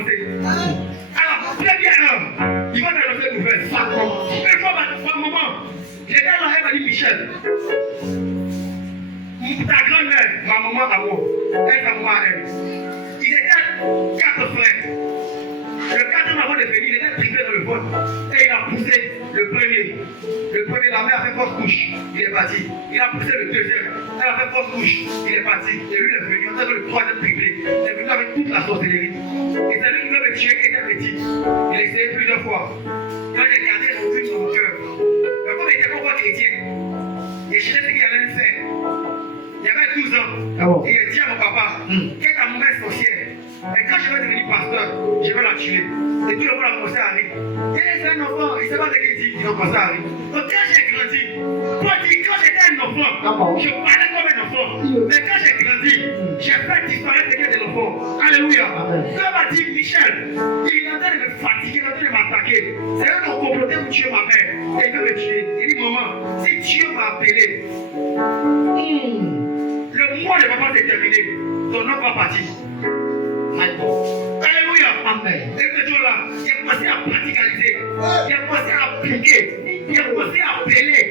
commencer. Alors, très bien, il va t'annoncer une nouvelle. Ça commence. Une fois, un moment, j'étais là, elle m'a dit Michel. Ta grand-mère, ma maman à moi, elle, sa maman à elle. Ils étaient 4 frères. Le 4 avant de venir, il était privé dans le vote. Et il a poussé le premier. Le premier, la mère a fait fausse couche. Il est parti. Il a poussé le deuxième. Elle a fait fausse couche. Il est parti. Et lui, il est venu. On a le troisième privé. Il est venu avec toute la sorcellerie. Et c'est lui qui m'a tué qui était petit. Il a essayé plusieurs fois. Quand j'ai gardé aucune dans mon cœur. Mais comme il était pas chrétien, et je sais ce qu'il allait lui faire. Il y avait 12 ans. Et il a dit à mon papa, quelle est ta mauvaise sorcière? Et quand je vais devenir pasteur, je vais la tuer. Et tout le monde a commencé à rire. C'est un enfant, il ne sait pas ce qu'il dit, ils ont commencé à rire. Donc quand j'ai grandi, quand j'étais un enfant, je parlais comme un enfant. Mais quand j'ai grandi, j'ai fait disparaître quelqu'un de l'enfant. Alléluia. Dieu m'a dit, Michel, il est en train de me fatiguer, il est en train de m'attaquer. C'est eux qui ont comploté pour tuer ma mère. Et il veut me tuer. Il dit, maman, si Dieu m'a appelé, le mois de papa s'est terminé, ton nom va partir. Alléluia. Amen. Et ce jour-là, il a commencé à praticaliser. Il a commencé à appliquer. Il a commencé à appeler.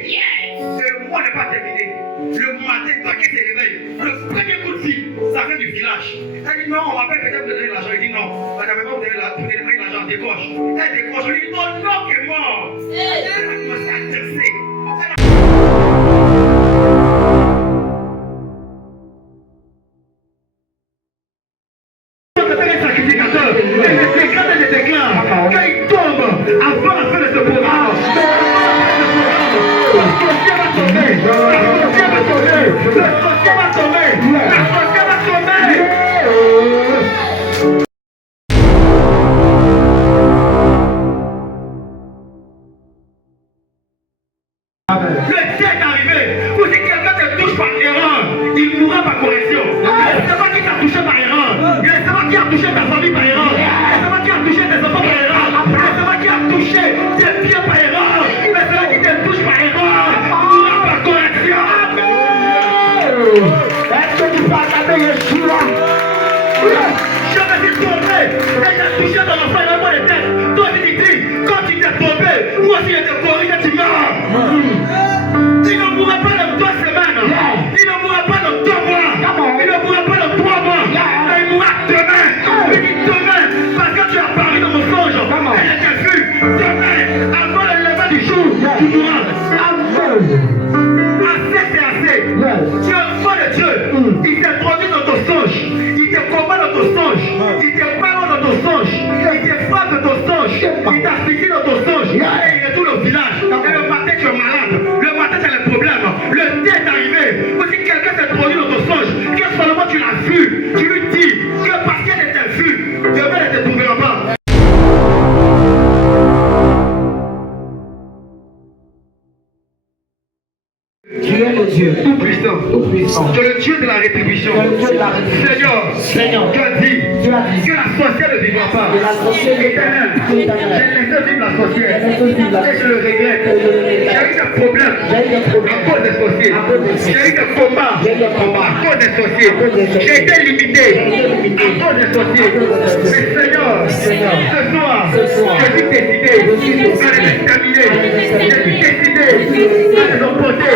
Le mois n'est pas terminé. Le matin, quand il se réveille, le premier coup de fil, ça vient du village. Elle dit non, on m'appelle peut-être de donner l'argent. Il dit non, madame, vous devez donner l'argent, décoche. Elle décoche. Je lui dis ton nom est mort. Elle a commencé à tercer. Quand il tombe avant la fin de ce programme, le sorcier va tomber. Le sorcier va tomber. Le sorcier va tomber. Le sorcier va tomber. Le temps est arrivé. Vous si quelqu'un te touche par erreur, il mourra par correction. C'est pas qui t'a touché par erreur. C'est pas qui a touché ta famille par erreur. C'est pas qui a touché tes enfants par erreur. C'est pas qui a touché tes pieds par erreur. Mais c'est pas qui te touche par erreur. Mourra par correction. Est-ce que tu peux accorder Yeshua? Je me suis tombé et j'ai touché ton enfant et le mot de tête. Toi tu dis, quand tu t'es tombé, moi aussi je te corrige et tu meurs. Il ne mourra pas dans 2 semaines. Il ne mourra pas dans 2 mois. Il ne mourra pas dans 3 mois. Il mourra demain. Il dit demain parce que tu as parlé dans mon songe. Et je t'ai vu demain avant le lever du jour. Tu mourras. Assez c'est assez. Tu es enfant de Dieu. Il t'introduit dans ton songe. Il te combat dans ton songe. Il te parle dans ton songe. Il te frappe dans ton songe. Il t'asphyxie dans ton songe. Et il retourne au village. Et le matin tu es malade. Le matin tu as les problèmes. Le temps est arrivé. Si quelqu'un t'introduit dans ton songe, que seulement tu l'as vu, tu lui dis que parce qu'elle était vue, demain elle ne te trouvera pas. Tu es le Dieu Tout-puissant. tout-puissant. Tu es le Dieu de la rétribution. Seigneur, tu as dit que la sorcière ne vivra pas. Éternel, j'ai laissé vivre la sorcière. Et je le regrette. J'ai eu des problèmes à cause des sorciers. J'ai eu des combats à cause des sorciers. J'ai été limité à cause des sorciers. Mais Seigneur, ce soir, je suis décidé à les exterminer. Je suis décidé à les emporter.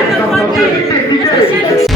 Je suis décidé.